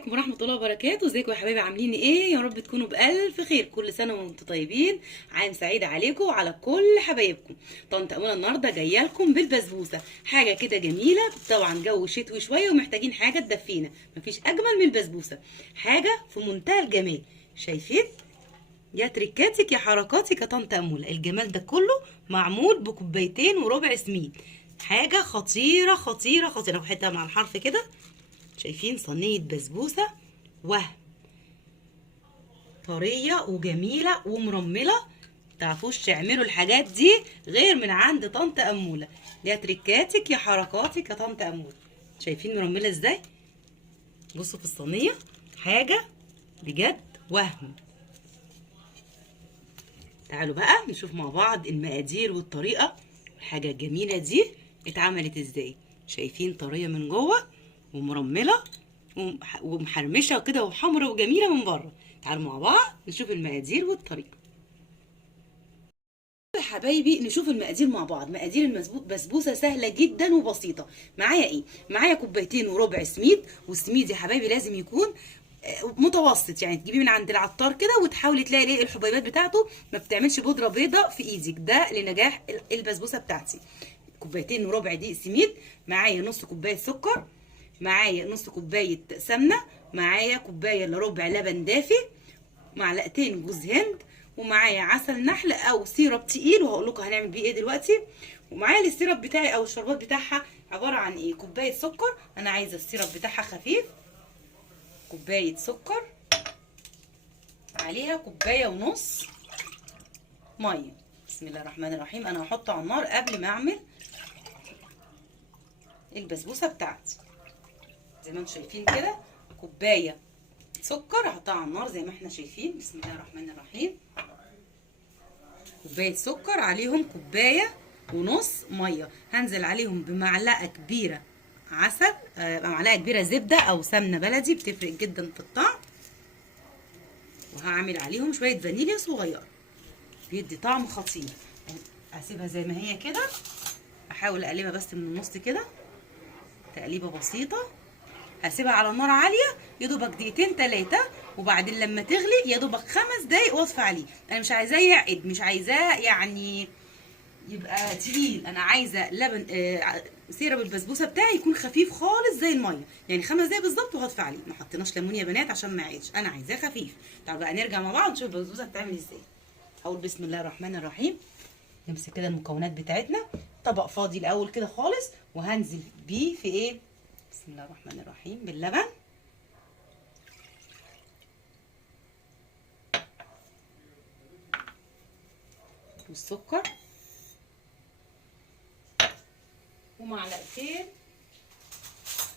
عليكم ورحمة الله وبركاته. ازيكم يا حبايبي؟ عاملين ايه؟ يا رب تكونوا بألف خير. كل سنة وانتم طيبين. عام سعيد عليكم وعلى كل حبايبكم. طنط أمونة النهاردة جاية لكم بالبسبوسة، حاجة كده جميلة. طبعا جو شتوي شوية ومحتاجين حاجة تدفينا، مفيش أجمل من البسبوسة، حاجة في منتهى الجمال. شايفين؟ يا تركاتك يا حركاتك يا طنط أمونة، الجمال ده كله معمول بكوبايتين وربع سميد. حاجة خطيرة خطيرة خطيرة. وحتة مع الحرف كده. شايفين صينية بسبوسة طرية وجميلة ومرملة. متعرفوش تعملوا الحاجات دي غير من عند طنط أمولة. يا تركاتك يا حركاتك يا طنط أمولة. شايفين مرملة ازاي؟ بصوا في الصينية، حاجة بجد وهم. تعالوا بقى نشوف مع بعض المقادير والطريقة. الحاجة الجميلة دي اتعملت ازاي؟ شايفين طرية من جوه ومرملة ومحرمشة كده وحمرا وجميلة من بره. تعالوا مع بعض نشوف المقادير والطريقة. يا حبايبي نشوف المقادير مع بعض. مقادير البسبوسة سهلة جدا وبسيطة. معايا ايه؟ معايا كوبايتين وربع سميد. والسميد يا حبايبي لازم يكون متوسط، يعني تجيبيه من عند العطار كده وتحاولي تلاقي ايه الحبيبات بتاعته، ما بتعملش بودره بيضاء في ايدك، ده لنجاح البسبوسه بتاعتي. كوبايتين وربع دقيق سميد، معايا نص كوبايه سكر، معايا نص كوبايه سمنه، معايا كوبايه الا ربع لبن دافي، معلقتين جوز هند، ومعايا عسل نحل او سيرب تقيل وهقول لكم هنعمل بيه ايه دلوقتي. ومعايا السيرب بتاعي او الشربات بتاعها عباره عن ايه؟ كوبايه سكر، انا عايزه السيرب بتاعها خفيف. كوبايه سكر عليها كوبايه ونص ميه. بسم الله الرحمن الرحيم. انا هحطه على النار قبل ما اعمل البسبوسه بتاعتي. زي ما انتم شايفين كده، كوبايه سكر هحطها على النار زي ما احنا شايفين. بسم الله الرحمن الرحيم. كوبايه سكر عليهم كوبايه ونص ميه. هنزل عليهم بمعلقه كبيره عسل، معلقه كبيره زبده او سمنه بلدي، بتفرق جدا في الطعم. وهعمل عليهم شويه فانيليا صغيره، بيدي طعم خطير. هسيبها زي ما هي كده، احاول اقلبها بس من النص كده تقليبه بسيطه. هسيبها على نار عاليه يا دوبك دقيقتين 3، وبعدين لما تغلي يا دوبك 5 دقايق واطفي عليه. انا مش عايزاه يعقد، مش عايزاه يعني يبقى تقيل، انا عايزه لبن سيرب البسبوسه بتاعي يكون خفيف خالص زي الميه، يعني 5 دقايق بالظبط وهطفي عليه. ما حطيناش ليمون يا بنات عشان ما يعقدش، انا عايزاه خفيف. تعالوا بقى نرجع مع بعض نشوف البسبوسه بتعمل ازاي. هقول بسم الله الرحمن الرحيم. نمسك كده المكونات بتاعتنا، طبق فاضي الاول كده خالص، وهنزل بيه في ايه؟ بسم الله الرحمن الرحيم. باللبن والسكر ومعلقتين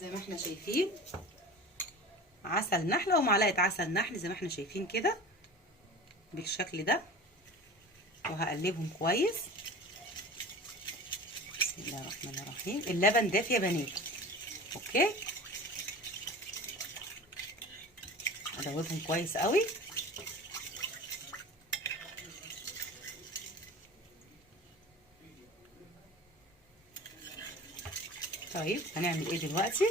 زي ما احنا شايفين عسل نحله، ومعلقه عسل نحل زي ما احنا شايفين كده بالشكل ده. وهقلبهم كويس. بسم الله الرحمن الرحيم. اللبن دافي يا بنات، اوكي. ادوبهم كويس قوي. طيب هنعمل ايه دلوقتي؟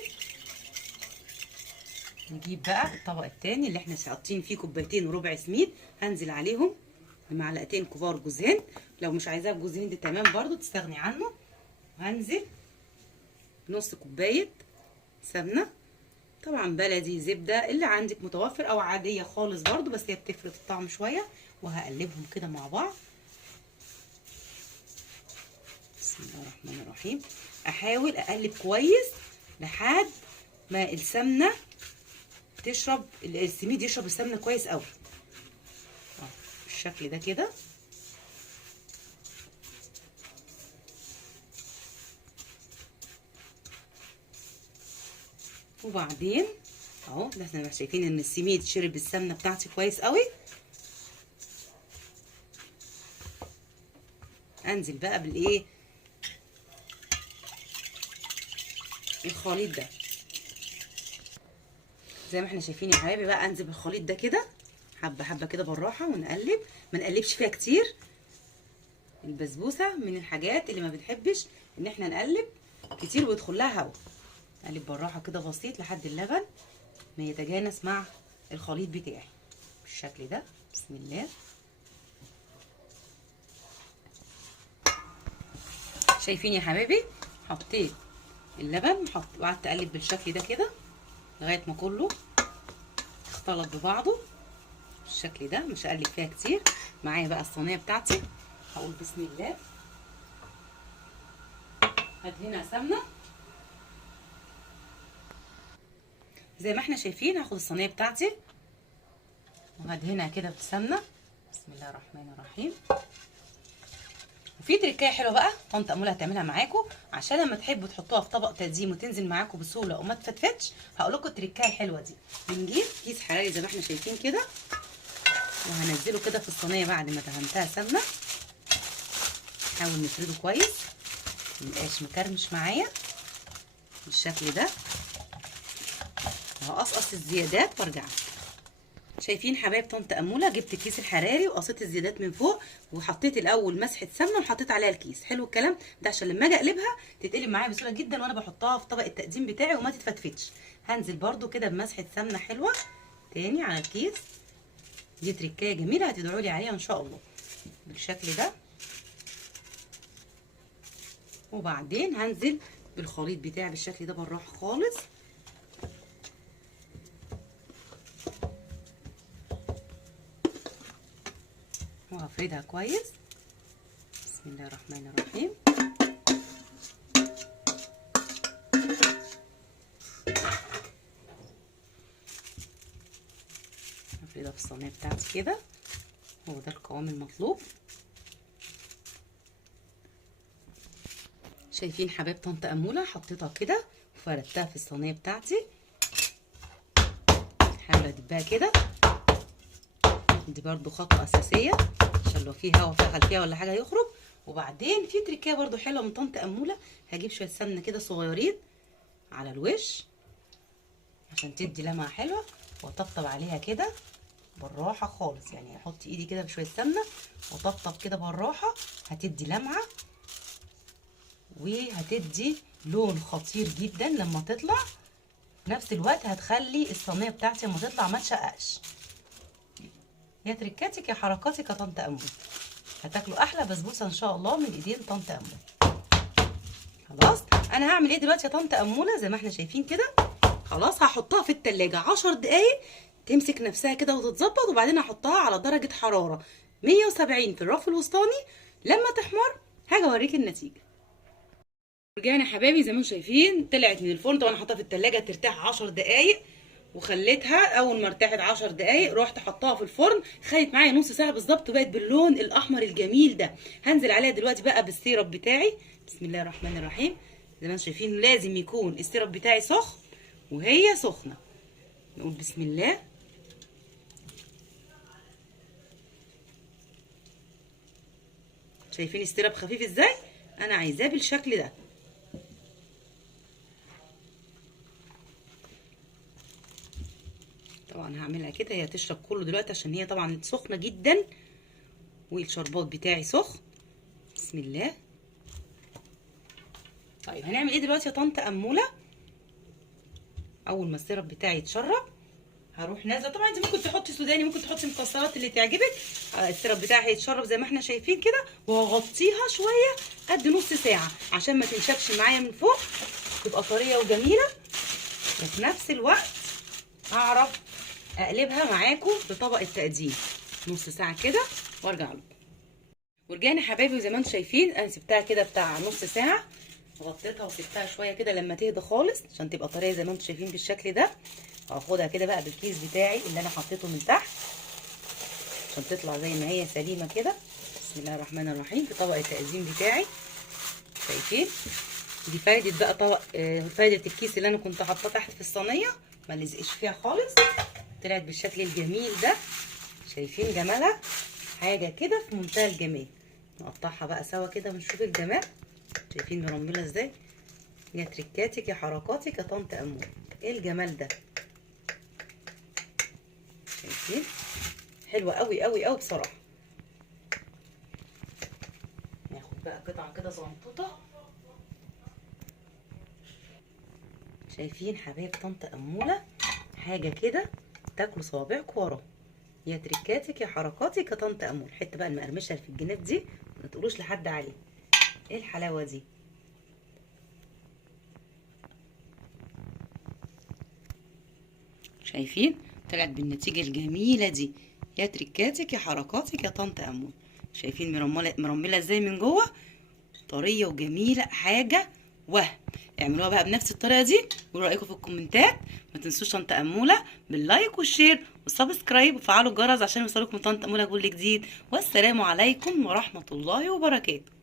نجيب بقى الطبق التاني اللي احنا حاطين فيه كوبايتين وربع سميد، هنزل عليهم بمعلقتين كبار جوز هند. لو مش عايزاه بجوز هند تمام برضو تستغني عنه. وهنزل نص كوبايه سمنه، طبعا بلدي زبده اللي عندك متوفر او عاديه خالص برضو، بس هي بتفرق في الطعم شويه. وهقلبهم كده مع بعض. بسم الله الرحمن الرحيم. احاول اقلب كويس لحد ما السمنه تشرب، السميد يشرب السمنه كويس قوي بالشكل ده كده. وبعدين اهو احنا شايفين ان السميد شرب السمنه بتاعتي كويس قوي. انزل بقى بالايه؟ الخليط ده زي ما احنا شايفين يا حبايبي. بقى انزل بالخليط ده كده حبه حبه كده بالراحه ونقلب، ما نقلبش فيها كتير. البسبوسه من الحاجات اللي ما بنحبش ان احنا نقلب كتير ويدخل لها هوا. نقلب بالراحه كده بسيط لحد اللبن ما يتجانس مع الخليط بتاعي بالشكل ده. بسم الله. شايفين يا حبايبي؟ حطيت اللبن وقعدت اقلب بالشكل ده كده لغايه ما كله اختلط ببعضه بالشكل ده. مش هقلب فيها كتير. معايا بقى الصينيه بتاعتي، هقول بسم الله. هدهنها سمنه زي ما احنا شايفين. هاخد الصينيه بتاعتي وهدهنها كده بالسمنه. بسم الله الرحمن الرحيم. وفي تريكايه حلوه بقى طنط اموله هتعملها معاكم عشان لما تحبوا تحطوها في طبق تقديم وتنزل معاكم بسهوله وما تفتفتش. هقول لكم التريكايه الحلوه دي. بنجيب كيس حراري زي ما احنا شايفين كده، وهنزله كده في الصينيه بعد ما دهنتها سمنه. نحاول نفرده كويس ميبقاش مكرمش معايا بالشكل ده. وهقصقص الزيادات وارجع. شايفين حبايب طنط اموله؟ جبت الكيس الحراري وقصيت الزيادات من فوق، وحطيت الاول مسحه سمنه وحطيت عليها الكيس. حلو الكلام ده عشان لما اجي اقلبها تتقلب معايا بسهوله جدا وانا بحطها في طبق التقديم بتاعي وما تتفتفتش. هنزل برده كده بمسحه سمنه حلوه تاني على الكيس. دي تريكايه جميله هتدعوا لي عليها ان شاء الله بالشكل ده. وبعدين هنزل بالخليط بتاعي بالشكل ده بالراحه خالص. وهفردها كويس. بسم الله الرحمن الرحيم. هفردها في الصينيه بتاعتي كده. هو ده القوام المطلوب. شايفين حبايب طنط اموله؟ حطيتها كده وفردتها في الصينيه بتاعتي. هحاول ادبها كده. دي برضو خطوه اساسيه عشان لو في هوا شغل فيها ولا حاجه يخرج. وبعدين في تريكايه برضو حلوه من طنط اموله. هجيب شويه سمنه كده صغيرين على الوش عشان تدي لمعه حلوه، واطبطب عليها كده بالراحه خالص. يعني احط ايدي كده بشويه سمنه واطبطب كده بالراحه. هتدي لمعه وهتدي لون خطير جدا لما تطلع. في نفس الوقت هتخلي الصينيه بتاعتي لما تطلع ما تشققش. يا تركاتك يا حركاتك يا طنط اموله. هتاكلوا احلى بسبوسه ان شاء الله من ايدين طنط اموله. خلاص انا هعمل ايه دلوقتي يا طنط اموله؟ زي ما احنا شايفين كده خلاص هحطها في التلاجة 10 دقايق تمسك نفسها كده وتتظبط. وبعدين هحطها على درجه حراره 170 في الرف الوسطاني. لما تحمر هاجي اوريك النتيجه. رجعنا يا حبايبي زي ما انتم شايفين طلعت من الفرن. طبعا حطها في التلاجة ترتاح 10 دقايق، وخليتها اول ما ارتاحت 10 دقايق رحت حطاها في الفرن. خدت معايا نص ساعه بالظبط وبقت باللون الاحمر الجميل ده. هنزل عليها دلوقتي بقى بالسيرب بتاعي. بسم الله الرحمن الرحيم. زي ما انتم شايفين لازم يكون السيرب بتاعي سخن وهي سخنه. نقول بسم الله. شايفين السيرب خفيف ازاي؟ انا عايزاه بالشكل ده. طبعا هعملها كده هي تشرب كله دلوقتي عشان هي طبعا سخنه جدا والشربات بتاعي سخن. بسم الله. طيب هنعمل ايه دلوقتي يا طنط اموله؟ اول ما السيرب بتاعي يتشرب هروح نازله. طبعا انت ممكن تحطي سوداني، ممكن تحطي مكسرات اللي تعجبك. السيرب بتاعي هيتشرب زي ما احنا شايفين كده، وهغطيها شويه قد نص ساعه عشان ما تنشفش معايا من فوق، تبقى طريه وجميله. وفي نفس الوقت هعرف اقلبها معاكم بطبق التقديم. نص ساعه كده وارجع لكم. ورجعنا حبايبي زي ما انتم شايفين انا سبتها كده بتاع نص ساعه. غطيتها وسبتها شويه كده لما تهدى خالص عشان تبقى طريه زي ما انتم شايفين بالشكل ده. هاخدها كده بقى بالكيس بتاعي اللي انا حطيته من تحت عشان تطلع زي ما هي سليمه كده. بسم الله الرحمن الرحيم. في طبق التقديم بتاعي شايفين دي فايده بقى طبق فايده الكيس اللي انا كنت حاطاه تحت في الصينيه ما لزقش فيها خالص. طلعت بالشكل الجميل ده. شايفين جمالها؟ حاجه كده في منتهى الجمال. نقطعها بقى سوا كده ونشوف الجمال. شايفين مرمله ازاي؟ يا تركاتك يا حركاتك يا طنط اموله. ايه الجمال ده؟ شايفين؟ حلوه قوي قوي قوي بصراحه. ناخد بقى قطعه كده صغنطوطه. شايفين حبايب طنط اموله؟ حاجه كده تاكلوا صوابعكم ورا. يا تركاتك يا حركاتك يا طنط امول. الحته بقى المقرمشه اللي في الجناب دي ما تقولوش لحد عليه. ايه الحلاوه دي؟ شايفين طلعت بالنتيجه الجميله دي. يا تركاتك يا حركاتك يا طنط امول. شايفين مرمله ازاي من جوه، طريه وجميله حاجه وهم. اعملوها بقى بنفس الطريقه دي وقولوا رايكم في الكومنتات. ما تنسوش طنط اموله باللايك والشير والسبسكرايب وفعلوا الجرس عشان يوصلكم طنط اموله كل جديد. والسلام عليكم ورحمه الله وبركاته.